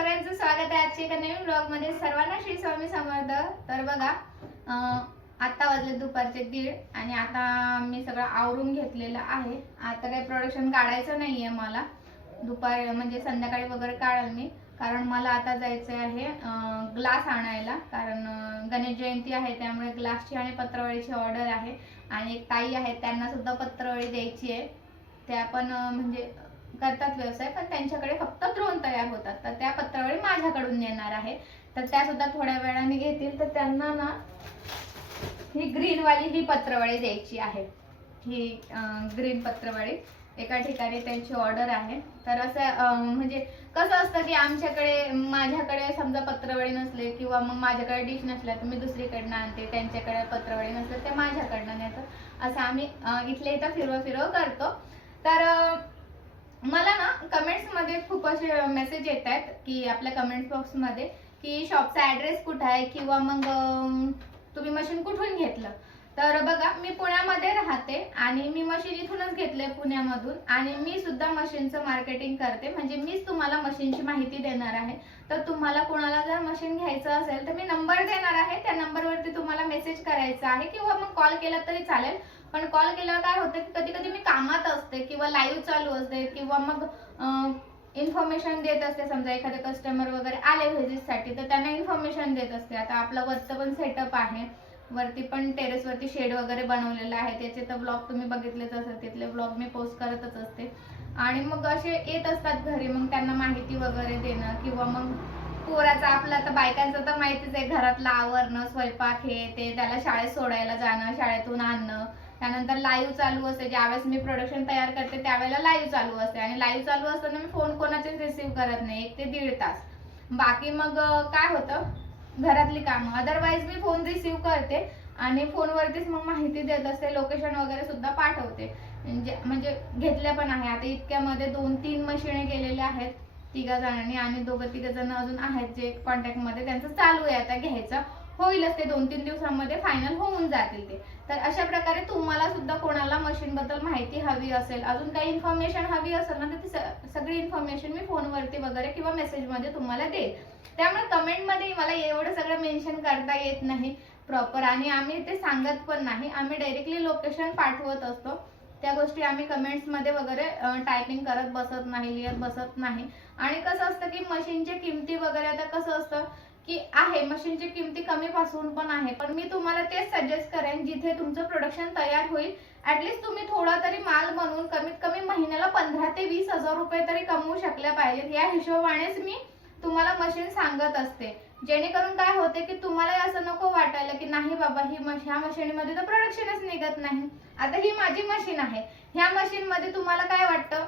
सगळ्यांचं स्वागत आहे आजच्या एका नवीन ब्लॉगमध्ये सर्वांना श्री स्वामी समर्थ. तर बघा आत्ता आता वाजले दुपारचे दीड आणि आता मी सगळं आवरून घेतलेलं आहे. आता काही प्रोडक्शन काढायचं नाहीये मला. दुपार म्हणजे संध्याकाळी वगैरे काढाल मी. कारण मला आता जायचं आहे ग्लास आणायला. कारण गणेश जयंती आहे त्यामुळे ग्लासची आणि पत्रावळीची ऑर्डर आहे. आणि एक ताई आहेत त्यांना सुद्धा पत्रवळी द्यायची आहे. त्या पण म्हणजे करतात व्यवसाय पण त्यांच्याकडे फक्त द्रोण तयार होतात. तर त्या पत्रावळी माझ्याकडून येणार आहे. तर त्या सुद्धा थोड्या वेळाने घेतील. तर त्यांना ना ही ग्रीनवाली ही पत्रवळी द्यायची आहे. ही ग्रीन पत्रवळी. एका ठिकाणी त्यांची ऑर्डर आहे. तर असं म्हणजे कसं असतं की आमच्याकडे माझ्याकडे समजा पत्रवळी नसले किंवा मग माझ्याकडे डिश नसल्या तर मी दुसरीकडनं आणते. त्यांच्याकडे पत्रवळी नसले ते माझ्याकडनं नेतात. असं आम्ही इथल्या इथं फिरव फिरव करतो. तर मला ना कमेंट्समध्ये खूप असे मेसेज येत आहेत की आपल्या कमेंट बॉक्समध्ये की शॉपचा ऍड्रेस कुठं आहे? किंवा मग तुम्ही मशीन कुठून घेतलं? तर बघा मी पुण्यामध्ये राहते आणि मी मशीन इथूनच घेतले पुण्यामधून. आणि मी सुद्धा मशीनचं मार्केटिंग करते. म्हणजे मीच तुम्हाला मशीनची माहिती देणार आहे. तर तुम्हाला कोणाला जर मशीन घ्यायचं असेल तर मी नंबर देणार आहे. त्या नंबरवरती तुम्हाला मेसेज करायचा आहे किंवा मग कॉल केला तरी चालेल. पण कॉल केल्यावर काय होतं की कधी कधी मी कामात असते किंवा लाईव्ह चालू असते किंवा मग इन्फॉर्मेशन देत असते. समजा एखादे कस्टमर वगैरे आले व्हिजिटसाठी तर त्यांना इन्फॉर्मेशन देत असते. आता आपलं वरचं पण सेटअप आहे. वरती पण टेरेस वरती शेड वगैरे बनवलेलं आहे. त्याचे तर ब्लॉग तुम्ही बघितलेच असेल. तिथले ब्लॉग मी पोस्ट करतच असते. आणि मग असे येत असतात घरी मग त्यांना माहिती वगैरे देणं किंवा मग पोराचा आपला तर बायकांचं तर माहितीच आहे घरातलं आवरणं स्वयंपाक हे ते त्याला शाळेत सोडायला जाणं शाळेतून आणणं. त्यानंतर लाईव्ह चालू असते. ज्यावेळेस मी प्रोडक्शन तयार करते त्यावेळेला लाईव्ह चालू असते. आणि लाईव्ह चालू असताना मी फोन कोणाचेच रिसीव्ह करत नाही. एक ते दीड तास. बाकी मग काय होतं? घरातली कामं. अदरवाईज मी फोन रिसीव करते आणि फोनवरतीच मग माहिती देत असते. लोकेशन वगैरे सुद्धा पाठवते. म्हणजे म्हणजे घेतल्या पण आहे. आता इतक्यामध्ये दोन तीन मशीने गेलेल्या आहेत तिघा जणांनी आणि दोघं तिघ जण अजून आहेत जे कॉन्टॅक्टमध्ये. त्यांचं चालू आहे आता घ्यायचं. होईलच ते दोन तीन दिवसांमध्ये फायनल होऊन जातील ते. तर अशा प्रकारे तुम्हाला सुद्धा कोणाला मशीन बद्दल माहिती हवी असेल अजून काही इन्फॉर्मेशन हवी असेल ना तर ती स- सगळी इन्फॉर्मेशन मी फोनवरती वगैरे किंवा मेसेजमध्ये तुम्हाला देईल. त्यामुळे कमेंटमध्ये मला एवढं सगळं मेन्शन करता येत नाही प्रॉपर आणि आम्ही ते सांगत पण नाही. आम्ही डायरेक्टली लोकेशन पाठवत असतो. त्या गोष्टी आम्ही कमेंट्समध्ये वगैरे टायपिंग करत बसत नाही लिहत बसत नाही. आणि कसं असतं की मशीनच्या किमती वगैरे आता कसं असतं की आहे मशीनची किमती कमी पासून पण आहे. पण मी तुम्हाला तेच सजेस्ट करेन जिथे तुमचं प्रोडक्शन तयार होईल ऍटलीस्ट तुम्ही थोडा तरी माल बनवून कमीत कमी महिन्याला पंधरा ते वीस हजार रुपये तरी कमवू शकल्या पाहिजेत. या हिशोबानेच मी तुम्हाला मशीन सांगत असते. जेणेकरून काय होते की तुम्हाला असं नको वाटायला की नाही बाबा ही मश ह्या मशीनमध्ये तर प्रोडक्शनच निघत नाही. आता ही माझी मशीन आहे. ह्या मशीनमध्ये तुम्हाला काय वाटतं?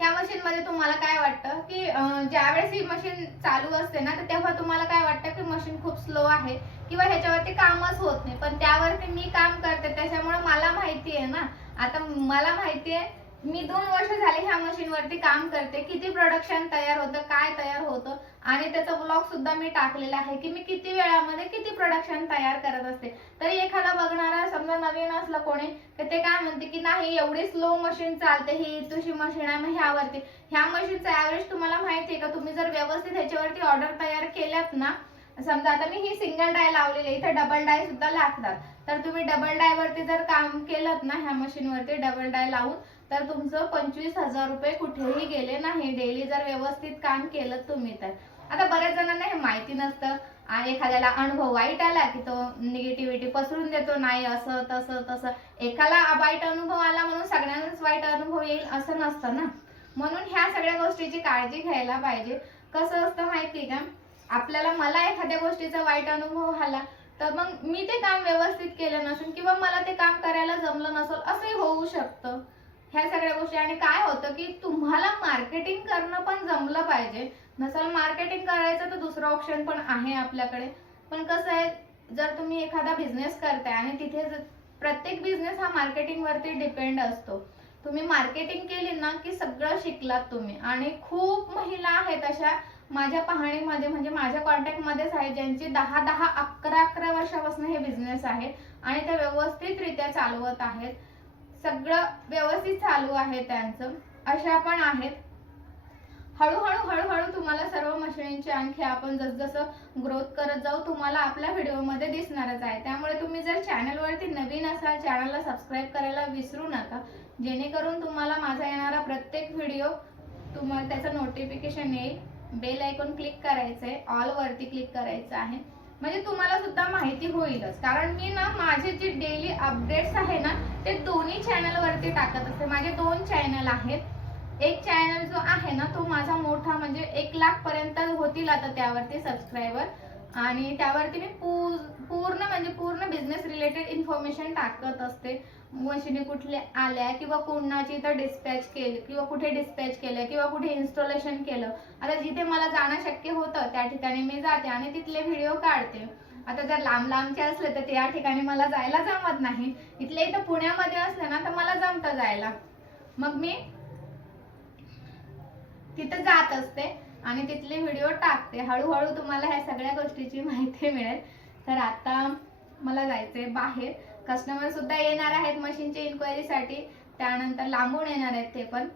ह्या मशीन मध्ये तुम्हाला काय वाटतं की ज्यावेळेस ही मशीन चालू असते ना तर तेव्हा तुम्हाला काय वाटतं की मशीन खूप स्लो आहे? किंवा ह्याच्यावरती कामच होत नाही. पण त्यावरती मी काम करते त्याच्यामुळे मला माहिती आहे ना. आता मला माहिती आहे मी दोन वर्ष झाले ह्या मशीन वरती काम करते. किती प्रोडक्शन तयार होतं काय तयार होतं आणि त्याचा ब्लॉग सुद्धा मी टाकलेला आहे की मी किती वेळामध्ये किती प्रोडक्शन तयार करत असते. तरी एखादा बघणारा समजा नवीन असलं कोणी तर ते काय म्हणते की नाही एवढी स्लो मशीन चालते ही तुझी मशीन आहे मग ह्यावरती. ह्या मशीनचं ऍव्हरेज तुम्हाला माहिती आहे का? तुम्ही जर व्यवस्थित ह्याच्यावरती ऑर्डर तयार केल्यात ना समजा आता मी ही सिंगल डाय लावलेली इथं इथे डबल डाय सुद्धा लागतात. तर तुम्ही डबल डाय वरती जर काम केलं ना ह्या मशीन वरती डबल डाय लावून तर तुमचं पंचवीस हजार रुपये कुठेही गेले नाही. डेली जर व्यवस्थित काम केलं तुम्ही तर. आता बऱ्याच जणांना हे माहिती नसतं आणि एखाद्याला अनुभव वाईट आला की तो निगेटिव्हिटी पसरून देतो नाही असं तसं तसं. एकाला वाईट अनुभव आला म्हणून सगळ्यांनाच वाईट अनुभव येईल असं नसतं ना. म्हणून ह्या सगळ्या गोष्टीची काळजी घ्यायला पाहिजे. कसं असतं माहिती का? आपल्याला मला एखाद्या गोष्टीचा वाईट अनुभव आला तर मग मी ते काम व्यवस्थित केलं नसून किंवा मला ते काम करायला जमलं नसेल असंही होऊ शकतं. ह्या सगळ्या गोष्टी. आणि काय होतं की तुम्हाला मार्केटिंग करणं पण जमलं पाहिजे. नसेल मार्केटिंग करायचं तर दुसरं ऑप्शन पण आहे आपल्याकडे. पण कसं आहे जर तुम्ही एखादा बिझनेस करताय आणि तिथे जर- प्रत्येक बिझनेस हा मार्केटिंगवरती डिपेंड असतो. तुम्ही मार्केटिंग केली ना की सगळं शिकलात तुम्ही. आणि खूप महिला आहेत अशा माझ्या पाहणीमध्ये म्हणजे माझ्या कॉन्टॅक्टमध्येच आहे आहेत ज्यांची दहा दहा अकरा अकरा वर्षापासून हे बिझनेस आहे आणि ते व्यवस्थितरित्या चालवत आहेत. सगळं व्यवस्थित चालू आहे त्यांचं. अशा पण आहेत. हळूहळू हळूहळू तुम्हाला सर्व मशीनची आणखी आपण जसजसं ग्रोथ करत जाऊ तुम्हाला आपल्या व्हिडिओमध्ये दिसणारच आहे. त्यामुळे तुम्ही जर चॅनलवरती नवीन असाल चॅनलला सबस्क्राईब करायला विसरू नका. जेणेकरून तुम्हाला माझा येणारा प्रत्येक व्हिडिओ तुम्हाला त्याचं नोटिफिकेशन येईल. बेल आयकॉन क्लिक करायचं आहे ऑलवरती क्लिक करायचं आहे. म्हणजे तुम्हाला सुद्धा माहिती होईलच. कारण मी ना माझे जे डेली अपडेट्स आहे ना ते दोन्ही चॅनल वरती टाकत असते. माझे दोन चॅनल आहेत. एक चॅनल जो आहे ना तो माझा मोठा म्हणजे एक लाख पर्यंत होतील आता त्यावरती सबस्क्रायबर आणि त्यावरती मी पू- पूर्ण म्हणजे पूर्ण बिझनेस रिलेटेड इन्फॉर्मेशन टाकत असते. मशिनी कुठल्या आल्या किंवा कोणाची इथं डिस्पॅच केली किंवा कुठे डिस्पॅच केलं किंवा कुठे इन्स्टॉलेशन केलं. आता जिथे मला जाणं शक्य होतं त्या ठिकाणी मी जाते आणि तिथले व्हिडिओ काढते. आता जर लांब लांबचे असले तर त्या ठिकाणी मला जायला जमत नाही. इथले इथं पुण्यामध्ये असले ना तर मला जमतं जायला. मग मी तिथं जात असते. आणि तिथले व्हिडिओ टाकते. हळूहळू तुम्हाला ह्या सगळ्या गोष्टीची माहिती मिळेल. तर आता मला जायचंय बाहेर. कस्टमर सुद्धा येणार आहेत मशीनच्या इन्क्वायरीसाठी त्यानंतर लांबून येणार आहेत ते पण.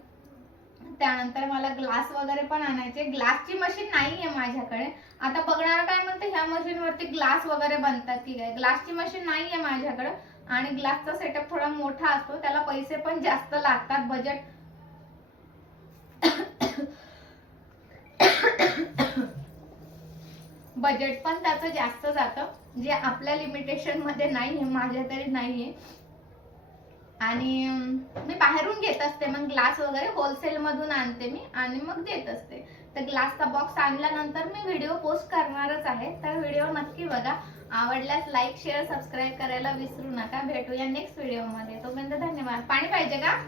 त्यानंतर मला ग्लास वगैरे पण आणायचे. ग्लासची मशीन नाहीये माझ्याकडे. आता बघणार काय म्हणते ह्या मशीन वरती ग्लास वगैरे बनतात की काय? ग्लासची मशीन नाहीये माझ्याकडे. आणि ग्लासचा सेटअप थोडा मोठा असतो. त्याला पैसे पण जास्त लागतात. बजेट बजेट पण त्याचं जास्त जातं. जे आपल्या लिमिटेशनमध्ये आहे माझ्या तरी नाहीये. आणि मी बाहेरून घेत असते. मग ग्लास वगैरे होलसेल मधून आणते मी आणि मग देत असते. तर ग्लासचा बॉक्स आणल्यानंतर मी व्हिडिओ पोस्ट करणारच आहे. तर व्हिडिओ नक्की बघा. आवडल्यास लाईक शेअर सबस्क्राईब करायला विसरू नका. भेटूया नेक्स्ट व्हिडिओमध्ये तोपर्यंत धन्यवाद. पाणी पाहिजे का?